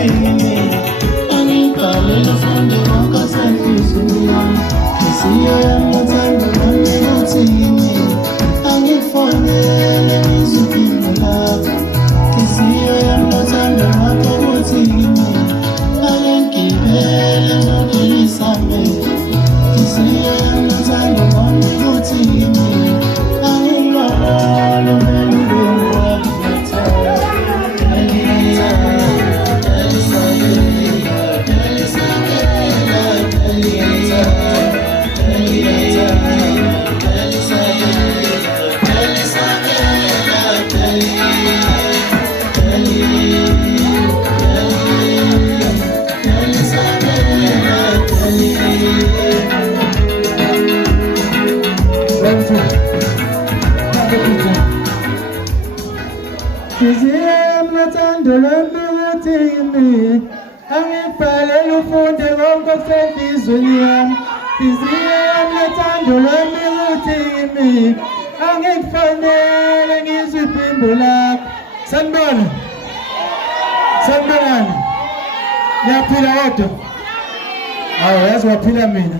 uthini angibhalele ufunde konke osenhlizweni yami inhliziyo yami uthando lwami luthini angifonele ngizwe impilo lakho inhliziyo yami uthando lwakho luthini angigibele ngokulisame inhliziyo yami uthando lwami luthini angilwalo Uthando lwami luthini angibhalele ufunde konke osenhlizweni yami inhliziyo yami uthando lwami luthini angikufanele ngizwe iphimbo lakho sanibona sanibonani niyaphila kodwa hawu yazi waphila mina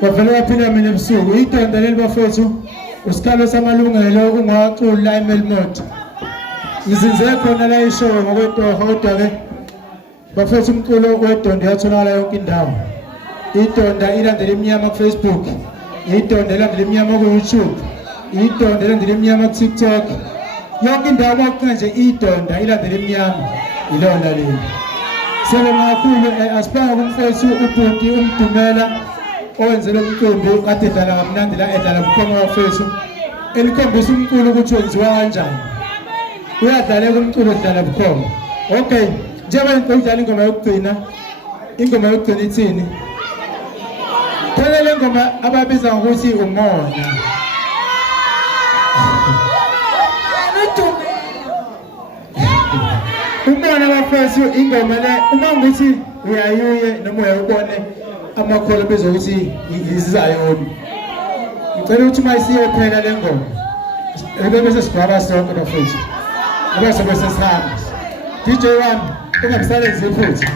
kwavele waphila mina ebusuku idonda leli bafethu usikhalo samalungelo ungawaculi la eMelmont ngizinze khona la ishow ngokwetoho kodwa-ke bafethu umculo wedonda uyatholakala yonke indawo idonda ilandela imnyama ku-Facebook idonda ilandela imnyama ku-YouTube idonda ilandela imnyama ku-TikTok yonke indawo kwakucinga nje idonda ilandela imnyama ilona leli sibonga kakhulu asibanga kumfethu ubhuti umdumela owenze lo mcimbi kade edlala kamnandi la edlala bukhoma bafethu elikhombisa umculo ukuthi wenziwa kanjani uyadlalela umculo odlala bukhoma okay njengoba ngidlala ingoma yokugcina ithini phela le ngoma ababiza ngokuthi umona umona bafethu ingoma le uma ngithi uyayuye noma uyayibone amakholo bezokuthi izizayoni ngicela ukuthi mayisiye phela le ngoma bese sigwaba sonke bafethu bese sihamba DJ 1 ungabisale nje futhi